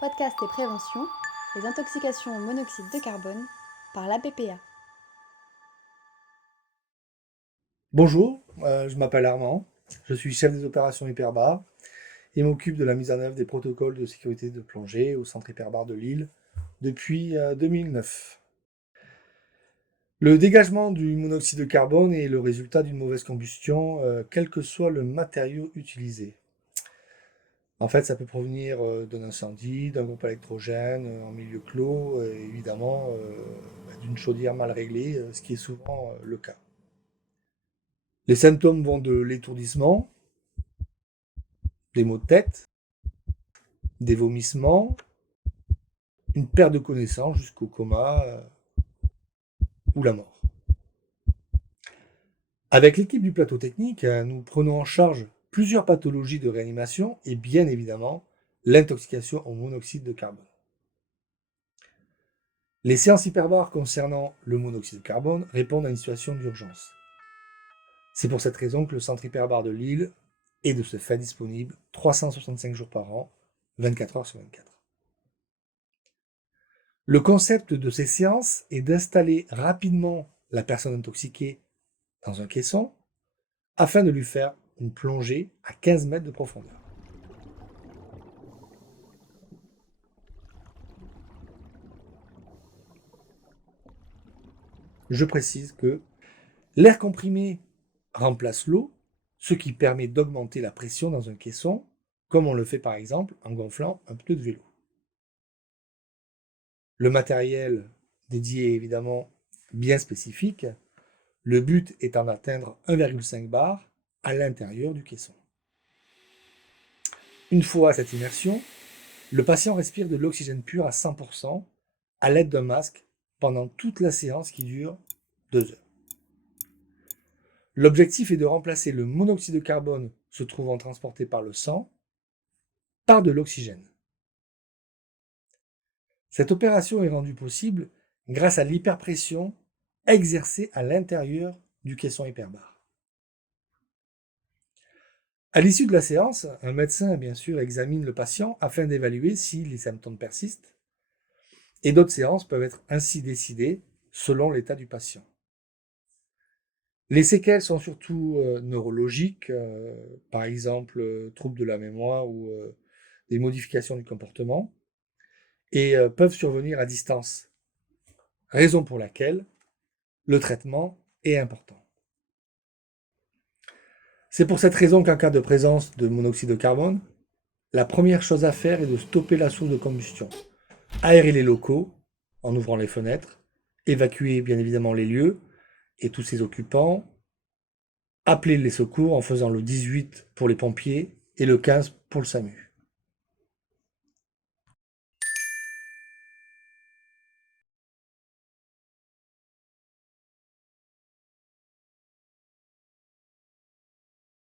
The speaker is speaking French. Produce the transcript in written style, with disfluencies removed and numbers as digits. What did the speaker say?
Podcast et prévention, les intoxications au monoxyde de carbone par l'APPA. Bonjour, je m'appelle Armand, je suis chef des opérations Hyperbar et m'occupe de la mise en œuvre des protocoles de sécurité de plongée au centre Hyperbar de Lille depuis 2009. Le dégagement du monoxyde de carbone est le résultat d'une mauvaise combustion, quel que soit le matériau utilisé. En fait, ça peut provenir d'un incendie, d'un groupe électrogène en milieu clos, et évidemment d'une chaudière mal réglée, ce qui est souvent le cas. Les symptômes vont de l'étourdissement, des maux de tête, des vomissements, une perte de connaissance jusqu'au coma ou la mort. Avec l'équipe du plateau technique, nous prenons en charge plusieurs pathologies de réanimation et bien évidemment l'intoxication au monoxyde de carbone. Les séances hyperbares concernant le monoxyde de carbone répondent à une situation d'urgence. C'est pour cette raison que le centre hyperbar de Lille est de ce fait disponible 365 jours par an, 24 heures sur 24. Le concept de ces séances est d'installer rapidement la personne intoxiquée dans un caisson afin de lui faire une plongée à 15 mètres de profondeur. Je précise que l'air comprimé remplace l'eau, ce qui permet d'augmenter la pression dans un caisson, comme on le fait par exemple en gonflant un pneu de vélo. Le matériel dédié est évidemment bien spécifique. Le but étant d'atteindre 1,5 bar à l'intérieur du caisson. Une fois cette immersion, le patient respire de l'oxygène pur à 100% à l'aide d'un masque pendant toute la séance qui dure 2 heures. L'objectif est de remplacer le monoxyde de carbone se trouvant transporté par le sang par de l'oxygène. Cette opération est rendue possible grâce à l'hyperpression exercée à l'intérieur du caisson hyperbar. À l'issue de la séance, un médecin, bien sûr, examine le patient afin d'évaluer si les symptômes persistent, et d'autres séances peuvent être ainsi décidées selon l'état du patient. Les séquelles sont surtout neurologiques, par exemple troubles de la mémoire ou des modifications du comportement, et peuvent survenir à distance, raison pour laquelle le traitement est important. C'est pour cette raison qu'en cas de présence de monoxyde de carbone, la première chose à faire est de stopper la source de combustion, aérer les locaux en ouvrant les fenêtres, évacuer bien évidemment les lieux et tous ses occupants, appeler les secours en faisant le 18 pour les pompiers et le 15 pour le SAMU.